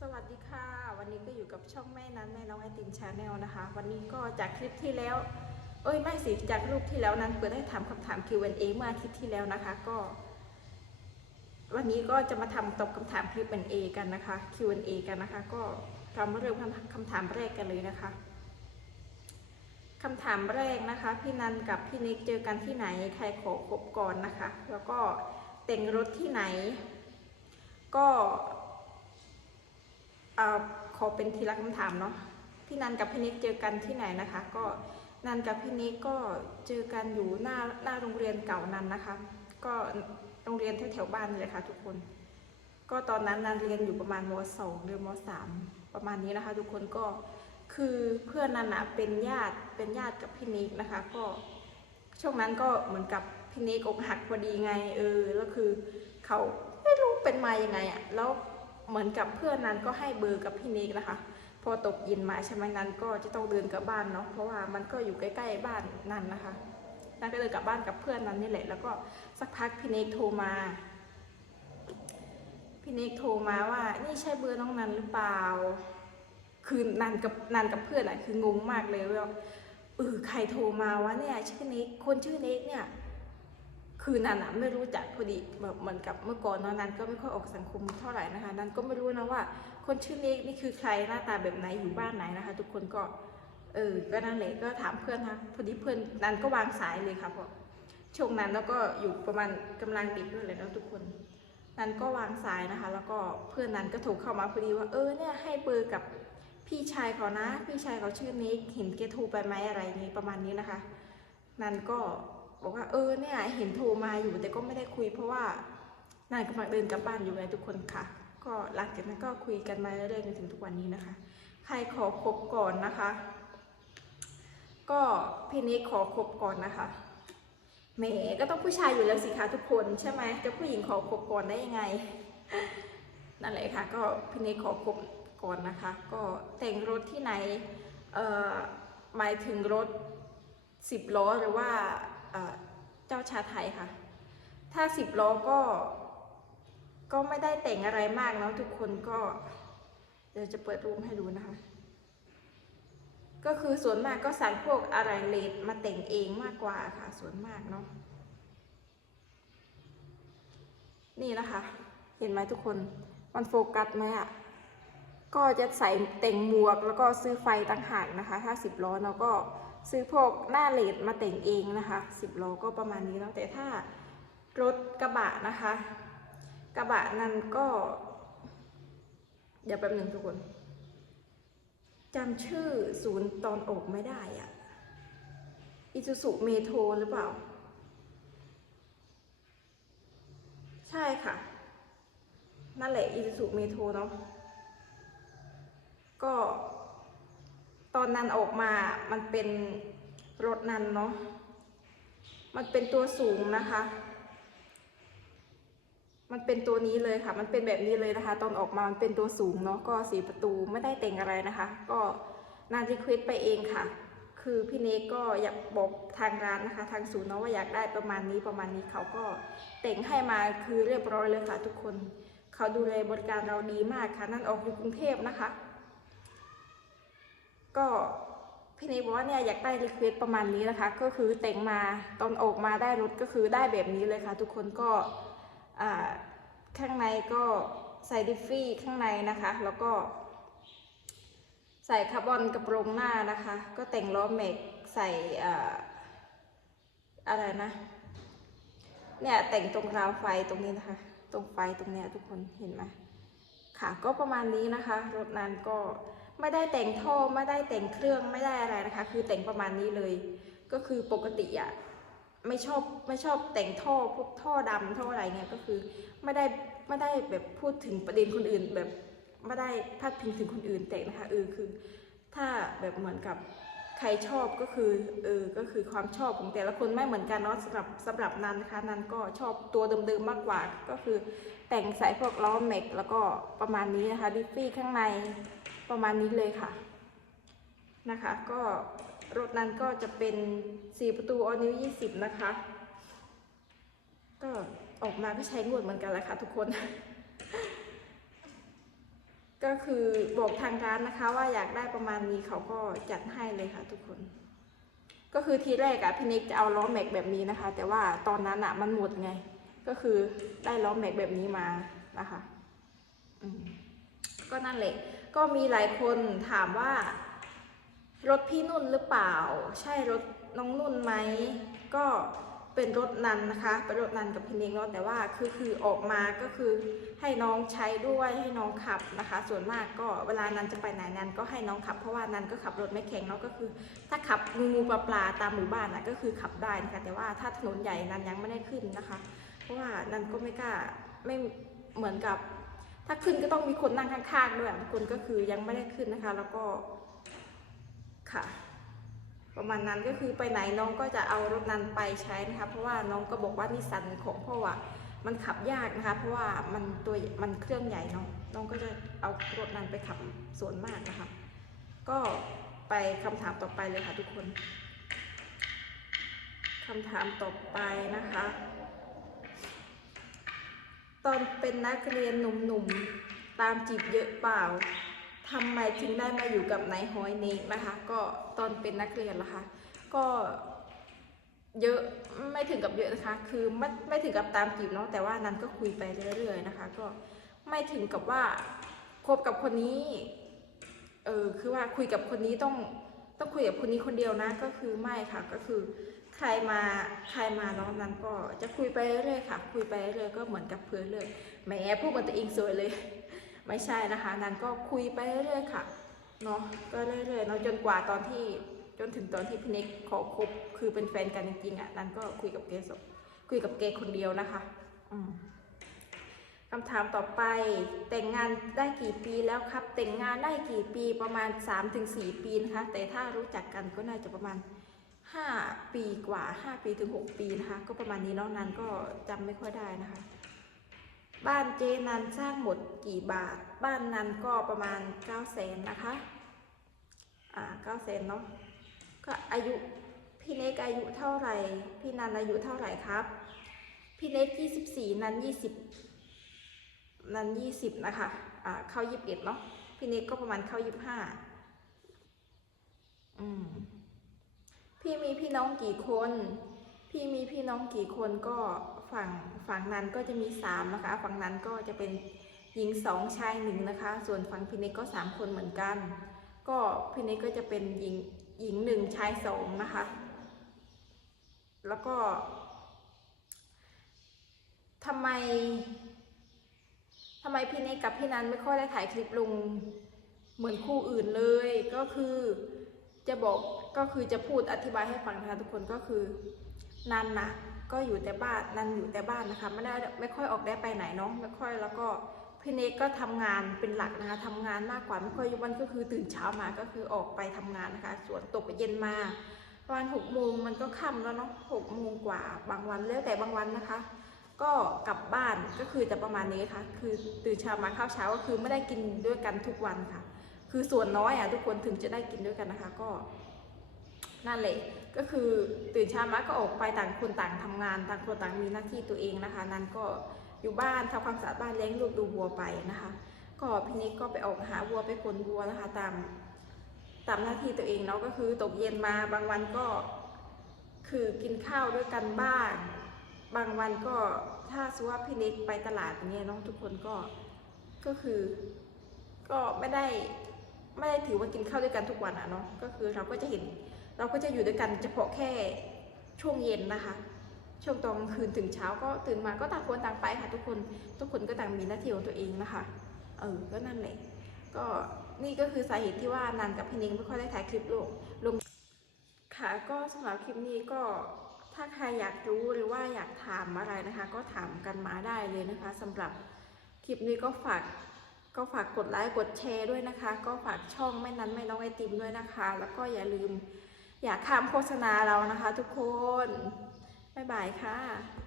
สวัสดีค่ะ วันนี้ก็อยู่กับช่องแม่นั้นแม่น้องไอติมชาแนลนะคะ วันนี้ก็จากคลิปที่แล้ว เอ้ยไม่สิจากรูปที่แล้วนั้นเปิดให้ถามคำถาม Q&A เมื่ออาทิตย์ที่แล้วนะคะก็ วันนี้ก็จะมาทำตอบคำถาม Q&A กันนะคะ Q&A กันนะคะ ก็เรามาเริ่มคำถามแรกกันเลยนะคะคำถามแรกนะคะ พี่นันกับพี่นิกเจอกันที่ไหนใครขอคบก่อนนะคะ แล้วก็แต่งรถที่ไหน ก็ เอ่อขอเป็นทีละคำถามเนาะพี่นันกับพี่นิกเจอกันที่ไหนนะคะ ก็นันกับพี่นิกก็เจอกันอยู่หน้าหน้าโรงเรียนเก่านันนะคะ ก็โรงเรียนแถวๆบ้านนี่เลยค่ะ ทุกคน ก็ตอนนั้นนันเรียนอยู่ประมาณมสองหรือมสามประมาณนี้นะคะ ทุกคนก็คือเพื่อนนันอะเป็นญาติเป็นญาติกับพี่นิกนะคะ ก็ช่วงนั้นก็เหมือนกับพี่นิกอกหักพอดีไงเออแล้วคือเขาไม่รู้เป็นมาอยังไงอะแล้ว เหมือนกับเพื่อนนั้นก็ให้เบอร์กับพี่นิกนะคะ พอตกเย็นมาใช่ไหมนั้นก็จะต้องเดินกลับบ้านเนาะเพราะว่ามันก็อยู่ใกล้ๆบ้านนั้นนะคะนันก็เดินกลับบ้านกับเพื่อนนั้นนี่แหละ แล้วก็สักพักพี่นิกโทรมา พี่นิกโทรมาว่านี่ใช่เบอร์น้องนันหรือเปล่า คือนันกับนันกับเพื่อนอะคืองงมากเลยว่าเออใครโทรมาวะเนี่ยชื่อนิกคนชื่อนิกเนี่ย คือนันอะไม่รู้จักพอดีแบบเหมือนกับเมื่อก่อนนอะนันก็ไม่ค่อยออกสังคมเท่าไหร่นะคะนันก็ไม่รู้นะว่า คนชื่อเล็กนี่คือใครหน้าตาแบบไหนอยู่บ้านไหนนะคะ ทุกคนก็เออก็นั่นแหละก็ถามเพื่อนนะพอดีเพื่อนนันก็วางสายเลยค่ะพราะช่วงนั้นแล้วก็อยู่ประมาณกำลังดิบด้วยเลยนะทุกคนนันก็วางสายนะคะ แล้วก็เพื่อนนันก็โทรเข้ามาพอดีว่าเออเนี่ยให้เบอร์กับพี่ชายเขานะ พี่ชายเขาชื่อนิกเห็นแกโทรไปไหมอะไรนี้ประมาณนี้นะคะ นันก็ บอกว่าเออเนี่ยเห็นโทรมาอยู่แต่ก็ไม่ได้คุย เพราะว่านันกำลังเดินกลับบ้านอยู่ไงทุกคนค่ะ ก็หลังจากนั้นก็คุยกันมาเรื่อยๆจนถึงทุกวันนี้นะคะ ใครขอคบก่อนนะคะ ก็พี่นิกขอคบก่อนนะคะแหมก็ต้องผู้ชายอยู่แล้วสิคะทุกคนใช่ไหมจะผู้หญิงขอคบก่อนได้ยังไงนั่นแหละค่ะ ก็พี่นิกขอคบก่อนนะคะ ก็แต่งรถที่ไหนเอ่อหมายถึงรถสิบล้อหรือว่า จ้าชาไทยค่ะ ถ้าสิบล้อก็ ก็ไม่ได้แต่งอะไรมากเนาะทุกคนก็ เดี๋ยวจะเปิดรูปให้ดูนะคะ ก็คือส่วนมากก็สั่งพวกอะไรเลดมาแต่งเองมากกว่าค่ะ ส่วนมากเนาะนี่นะคะ เห็นไหมทุกคน มันโฟกัสไหมอะ่ะ ก็จะใส่แต่งหมวกแล้วก็ซื้อไฟต่างหากนะคะ ถ้าสิบล้อเราก็ ซื้อพวกหน้าเลดมาแต่งเองนะคะสิบล้อก็ประมาณนี้แล้วแต่ถ้ารถกระบะนะคะ กระบะนั้นก็ เดี๋ยวแป๊บหนึ่งทุกคนจำชื่อศูนย์ตอนอกไม่ได้อะอิซูซุเมโทรหรือเปล่า ใช่ค่ะ นั่นแหละอิซูซุเมโทรเนาะก็ ตอนนั้นออกมามันเป็นรถนั้นเนาะ มันเป็นตัวสูงนะคะ มันเป็นตัวนี้เลยค่ะ มันเป็นแบบนี้เลยนะคะ ตอนออกมามันเป็นตัวสูงเนาะ ก็สีประตูไม่ได้แต่งอะไรนะคะ ก็นานรีเควสไปเองค่ะ คือพี่เนกก็อยากบอกทางร้านนะคะ ทางศูนย์เนาะว่าอยากได้ประมาณนี้ประมาณนี้เขาก็แต่งให้มาคือเรียบร้อยเลยค่ะ ทุกคน เขาดูแลบริการเราดีมากค่ะ นั่นออกอยู่กรุงเทพนะคะ ก็พี่นกบอกว่าเนี่ยอยากได้รีเควสประมาณนี้นะคะ ก็คือแต่งมาตอนออกมาได้รถก็คือได้แบบนี้เลยค่ะ ทุกคนก็ข้างในก็ใส่ดิฟฟี่ข้างในนะคะ แล้วก็ ใส่คาร์บอนกระโปรงหน้านะคะ ก็แต่งล้อแม็กใส่อ่าอะไรนะ เนี่ยแต่งตรงราวไฟตรงนี้นะคะ ตรงไฟตรงเนี้ยทุกคนเห็นไหมค่ะก็ประมาณนี้นะคะ รถนั้นก็ ไม่ได้แต่งท่อไม่ได้แต่งเครื่องไม่ได้อะไรนะคะ คือแต่งประมาณนี้เลย ก็คือปกติอะไม่ชอบไม่ชอบแต่งท่อพวกท่อดำท่ออะไรเงี้ยก็คือไม่ได้ไม่ได้แบบพูดถึงประเด็นคนอื่น แบบไม่ได้พาดพิงถึงคนอื่นแต่งนะคะเออคือ ถ้าแบบเหมือนกับใครชอบก็คือเออก็คือความชอบของแต่ละคนไม่เหมือนกันเนาะสำหรับสำหรับนันนะคะนันก็ชอบตัวเดิมๆมากกว่า ก็คือแต่งใส่พวกล้อแม็กแล้วก็ประมาณนี้นะคะดิฟฟี่ข้างใน ประมาณนี้เลยค่ะนะคะ ก็รถนั้นก็จะเป็น 4 ประตูออนิว20 นะคะ ก็ออกมาก็ใช้งวดเหมือนกันแหละค่ะทุกคน ก็คือบอกทางร้านนะคะว่าอยากได้ประมาณนี้เขาก็จัดให้เลยค่ะทุกคน ก็คือทีแรกอะพี่นิกจะเอาล้อแม็กแบบนี้นะคะ แต่ว่าตอนนั้นอะมันหมดไง ก็คือได้ล้อแม็กแบบนี้มานะคะก็นั่นแหละ ก็มีหลายคนถามว่า รถพี่นุ่นหรือเปล่า ใช่รถน้องนุ่นไหม ก็เป็นรถนันนะคะ เป็นรถนันกับพี่เนงเนาะแต่ว่าคือคือออกมาก็คือให้น้องใช้ด้วยให้น้องขับนะคะ ส่วนมากก็เวลานันจะไปไหนนันก็ให้น้องขับเพราะว่านันก็ขับรถไม่แข็งเนาะก็คือ ถ้าขับงูงูปลาปลาตามหมู่บ้านนะก็คือขับได้นะคะแต่ว่าถ้าถนนใหญ่นันยังไม่ได้ขึ้นนะคะ เพราะว่านันก็ไม่กล้าไม่เหมือนกับ ถ้าขึ้นก็ต้องมีคนนั่งข้างๆด้วยอะทุกคนก็คือยังไม่ได้ขึ้นนะคะ แล้วก็ค่ะ ประมาณนั้นก็คือไปไหนน้องก็จะเอารถนั้นไปใช้นะคะ เพราะว่าน้องก็บอกว่านิสันของพ่ออะมันขับยากนะคะ เพราะว่ามันตัวมันเครื่องใหญ่เนาะน้องก็จะเอารถนั้นไปขับส่วนมากนะคะ ก็ไปคำถามต่อไปเลยค่ะทุกคนคำถามต่อไปนะคะ ตอนเป็นนักเรียนหนุ่มๆ ตามจีบเยอะเปล่าทำไมถึงได้มาอยู่กับนายฮอยเนกนะคะ ก็ตอนเป็นนักเรียนละคะก็เยอะไม่ถึงกับเยอะนะคะ คือไม่ไม่ถึงกับตามจีบเนาะแต่ว่านั้นก็คุยไปเรื่อยๆนะคะ ก็ไม่ถึงกับว่าคบกับคนนี้เออคือว่าคุยกับคนนี้ต้องต้องคุยกับคนนี้คนเดียวนะ ก็คือไม่ค่ะก็คือ ใครมาใครมาน้องนั้นก็จะคุยไปเรื่อยๆค่ะ คุยไปเรื่อยๆก็เหมือนกับเพื่อนเลยแหมพูดเหมือนตัวเองสวยเลย ไม่ใช่นะคะ นั้นก็คุยไปเรื่อยๆค่ะเนาะก็เรื่อยๆเนาะจนกว่าตอนที่จนถึงตอนที่พี่เน็กขอคบคือเป็นแฟนกันจริงๆอะนั้นก็คุยกับเกสคุยกับเกคนเดียวนะคะ อืมคำถามต่อไปแต่งงานได้กี่ปีแล้วครับ แต่งงานได้กี่ปีประมาณ 3-4 ปีนะคะแต่ถ้ารู้จักกันก็น่าจะประมาณ 5 ปีกว่า 5 ปีถึง 6 ปีนะคะ ก็ประมาณนี้นาะนั้นก็จำไม่ค่อยได้นะคะ บ้านเจนันสร้างหมดกี่บาท บ้านนันก็ประมาณ 9 0 0แสนนะคะ อ่า9 0 0แสนเนาะ ก็อายุพี่เน็กอายุเท่าไหร่ พี่นันอายุเท่าไหร่ครับ พี่เน็ก24นัน20นัน20นะคะ อ่าเข้า21เนาะ พี่เน็กก็ประมาณเข้า25อืม พี่มีพี่น้องกี่คน พี่มีพี่น้องกี่คนก็ฝั่งฝั่งนั้นก็จะมีสามนะคะ ฝั่งนั้นก็จะเป็นหญิงสองชายหนึ่งนะคะ ส่วนฝั่งพี่เนกก็สามคนเหมือนกัน ก็พี่เนกก็จะเป็นหญิงหญิงหนึ่งชายสองนะคะ แล้วก็ทำไมทำไมพี่เนกกับพี่นันไม่ค่อยได้ถ่ายคลิปลงเหมือนคู่อื่นเลย ก็คือ จะบอกก็คือจะพูดอธิบายให้ฟังนะคะทุกคนก็คือนันนะก็อยู่แต่บ้านนันอยู่แต่บ้านนะคะไม่ได้ไม่ค่อยออกได้ไปไหนเนาะไม่ค่อยแล้วก็พี่เนกก็ทำงานเป็นหลักนะคะทำงานมากกว่าไม่ค่อยยู่บ้านก็คือตื่นเช้ามาก็คือออกไปทำงานนะคะ ส่วนตกเย็นมาประมาณหกโมงมันก็ค่ำแล้วเนาะหกโมงกว่าบางวันแล้วแต่บางวันนะคะ ก็กลับบ้านก็คือจะประมาณนี้ค่ะ คือตื่นเช้ามาข้าวเช้าก็คือไม่ได้กินด้วยกันทุกวันค่ะ คือส่วนน้อยอะทุกคนถึงจะได้กินด้วยกันนะคะ ก็นั่นแหละก็คือตื่นเช้ามาก็ออกไปต่างคนต่างทำงาน ต่างคนต่างมีหน้าที่ตัวเองนะคะ นั้นก็อยู่บ้านทำความสะอาดบ้านเลี้ยงลูกดูวัวไปนะคะ ก็พี่นิกก็ไปออกหาวัวไปขนวัวนะคะ ตามตามหน้าที่ตัวเองเนาะก็คือตกเย็นมาบางวันก็คือกินข้าวด้วยกันบ้าง บางวันก็ถ้าสมมติว่าพี่นิกไปตลาดอย่างเงี้ยน้องทุกคนก็ก็คือ ก็ไม่ได้ ไม่ได้ถือว่ากินข้าวด้วยกันทุกวันอะเนาะก็คือเราก็จะเห็น เราก็จะอยู่ด้วยกันเฉพาะแค่ช่วงเย็นนะคะ ช่วงตอนคืนถึงเช้าก็ตื่นมาก็ต่างคนต่างไปค่ะทุกคนทุกคนก็ต่างมีหน้าที่ของตัวเองนะคะเออก็นั่นแหละก็นี่ก็คือสาเหตุที่ว่านันกับพี่นิงไม่ค่อยได้ถ่ายคลิปลงลงค่ะก็สำหรับคลิปนี้ก็ถ้าใครอยากรู้หรือว่าอยากถามอะไรนะคะ ก็ถามกันมาได้เลยนะคะสำหรับคลิปนี้ก็ฝาก ก็ฝากกดไลค์กดแชร์ด้วยนะคะ ก็ฝากช่องแม่นั้นไม่น้องไอติมด้วยนะคะ แล้วก็อย่าลืมอย่าข้ามโฆษณาเรานะคะ ทุกคน บ๊ายบายค่ะ